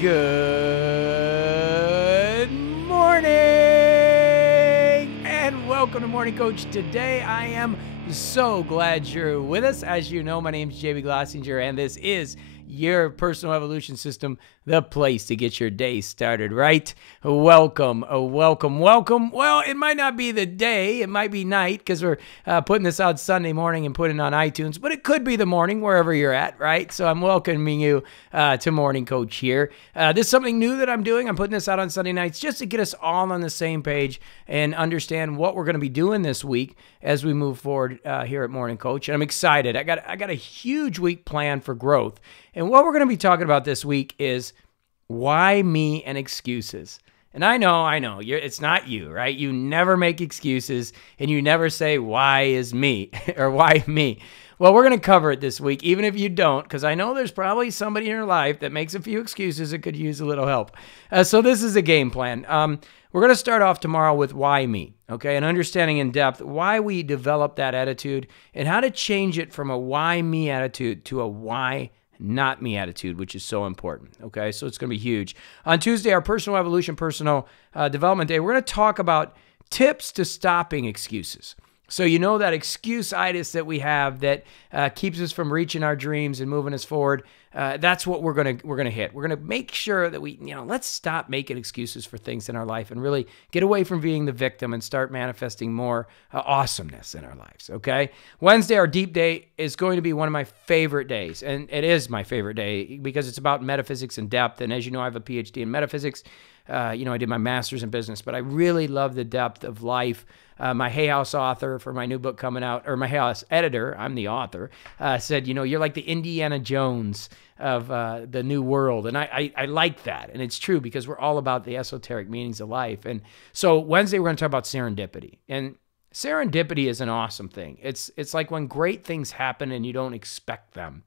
Good morning and welcome to Morning Coach Today. I am so glad you're with us. As you know, my name is Glossinger, and this is your personal evolution system, the place to get your day started right. Welcome. Well, it might not be the day, it might be night, because we're putting this out Sunday morning and putting it on iTunes, but it could be the morning wherever you're at, right? So I'm welcoming you to Morning Coach here. This is something new that I'm doing. I'm putting this out on Sunday nights just to get us all on the same page and understand what we're going to be doing this week as we move forward here at Morning Coach. And I'm excited. I got a huge week planned for growth. And what we're going to be talking about this week is why me and excuses. And I know, it's not you, right? You never make excuses and you never say, why is me or why me? Well, we're going to cover it this week, even if you don't, because I know there's probably somebody in your life that makes a few excuses that could use a little help. So this is a game plan. We're going to start off tomorrow with why me, okay? And understanding in depth why we develop that attitude and how to change it from a why me attitude to a why not me attitude, which is so important, okay? So it's going to be huge. On Tuesday, our personal evolution, personal development day, we're going to talk about tips to stopping excuses. So you know that excuse-itis that we have that keeps us from reaching our dreams and moving us forward. That's what we're gonna hit. We're gonna make sure that we, let's stop making excuses for things in our life and really get away from being the victim and start manifesting more awesomeness in our lives. Okay. Wednesday, our deep day, is going to be one of my favorite days, and it is my favorite day because it's about metaphysics and depth. And as you know, I have a PhD in metaphysics. I did my master's in business, but I really love the depth of life. My Hay House author for my new book coming out, or my Hay House editor, I'm the author, said, you're like the Indiana Jones of the new world. And I like that. And it's true because we're all about the esoteric meanings of life. And so Wednesday, we're going to talk about serendipity. And serendipity is an awesome thing. It's like when great things happen and you don't expect them.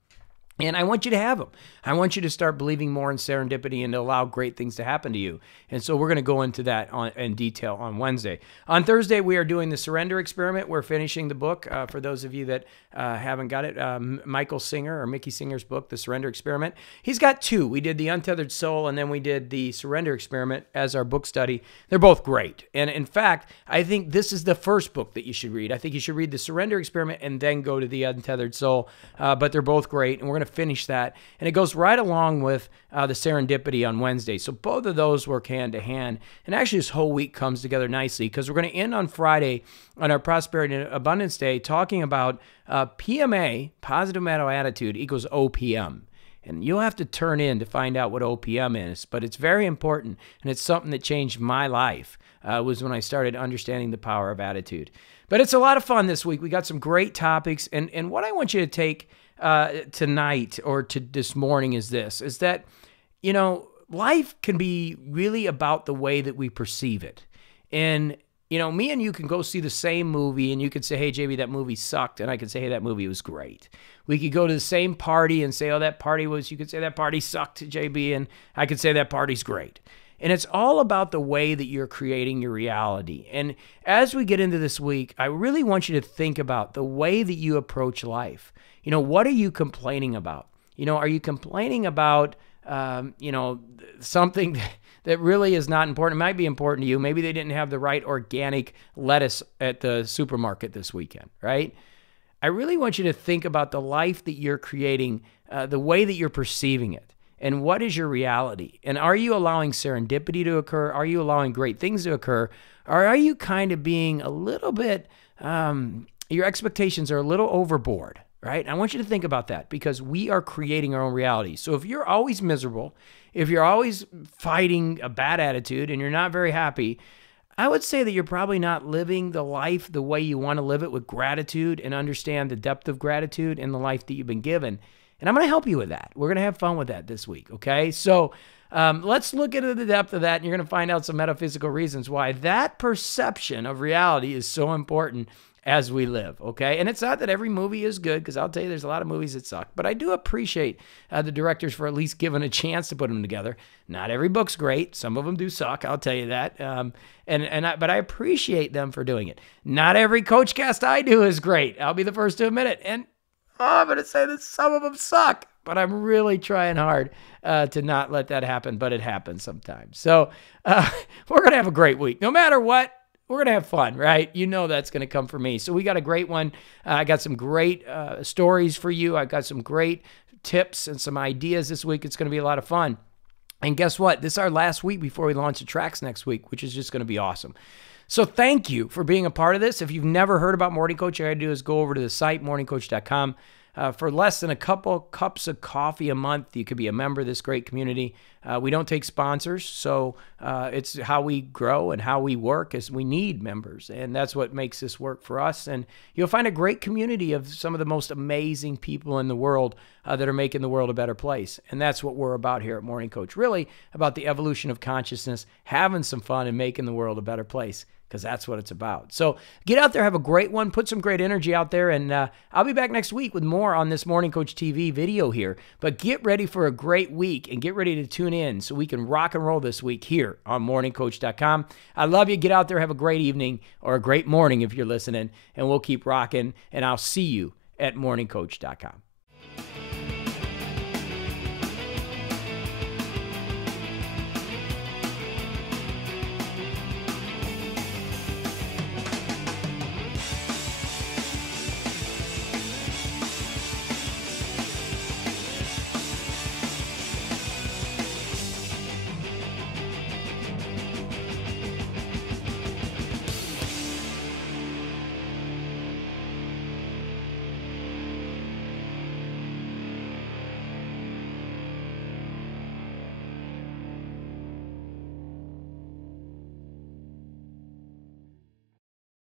And I want you to have them. I want you to start believing more in serendipity and to allow great things to happen to you. And so we're going to go into that in detail on Wednesday. On Thursday, we are doing the surrender experiment. We're finishing the book. For those of you that haven't got it, Michael Singer or Mickey Singer's book, The Surrender Experiment. He's got two. We did The Untethered Soul, and then we did The Surrender Experiment as our book study. They're both great. And in fact, I think this is the first book that you should read. I think you should read The Surrender Experiment and then go to The Untethered Soul. But they're both great, and we're going to finish that. And it goes right along with the serendipity on Wednesday. So both of those work hand to hand. And actually, this whole week comes together nicely because we're going to end on Friday on our Prosperity and Abundance Day talking about PMA, positive mental attitude, equals OPM. And you'll have to turn in to find out what OPM is, but it's very important, and it's something that changed my life, was when I started understanding the power of attitude. But it's a lot of fun this week. We got some great topics, and what I want you to take tonight or to this morning is that, life can be really about the way that we perceive it. And, me and you can go see the same movie and you could say, hey, JB, that movie sucked. And I could say, hey, that movie was great. We could go to the same party and say, oh, you could say that party sucked, JB. And I could say that party's great. And it's all about the way that you're creating your reality. And as we get into this week, I really want you to think about the way that you approach life. What are you complaining about? Are you complaining about, something that really is not important? It might be important to you. Maybe they didn't have the right organic lettuce at the supermarket this weekend, right? I really want you to think about the life that you're creating, the way that you're perceiving it, and what is your reality? And are you allowing serendipity to occur? Are you allowing great things to occur? Or are you kind of being a little bit, your expectations are a little overboard? Right? I want you to think about that because we are creating our own reality. So if you're always miserable, if you're always fighting a bad attitude and you're not very happy, I would say that you're probably not living the life the way you want to live it with gratitude and understand the depth of gratitude in the life that you've been given. And I'm going to help you with that. We're going to have fun with that this week. Okay. So let's look into the depth of that, and you're going to find out some metaphysical reasons why that perception of reality is so important as we live, okay? And it's not that every movie is good, because I'll tell you there's a lot of movies that suck, but I do appreciate the directors for at least giving a chance to put them together. Not every book's great. Some of them do suck, I'll tell you that. But I appreciate them for doing it. Not every coach cast I do is great. I'll be the first to admit it. And I'm going to say that some of them suck, but I'm really trying hard to not let that happen, but it happens sometimes. So we're going to have a great week. No matter what, we're going to have fun, right? You know that's going to come from me. So we got a great one. I got some great stories for you. I got some great tips and some ideas this week. It's going to be a lot of fun. And guess what? This is our last week before we launch the tracks next week, which is just going to be awesome. So thank you for being a part of this. If you've never heard about Morning Coach, all you got to do is go over to the site, morningcoach.com. For less than a couple cups of coffee a month, you could be a member of this great community. We don't take sponsors, so it's how we grow and how we work is we need members, and that's what makes this work for us. And you'll find a great community of some of the most amazing people in the world that are making the world a better place. And that's what we're about here at Morning Coach, really about the evolution of consciousness, having some fun and making the world a better place, because that's what it's about. So get out there, have a great one, put some great energy out there, and I'll be back next week with more on this Morning Coach TV video here. But get ready for a great week and get ready to tune in so we can rock and roll this week here on morningcoach.com. I love you. Get out there, have a great evening or a great morning if you're listening, and we'll keep rocking, and I'll see you at morningcoach.com.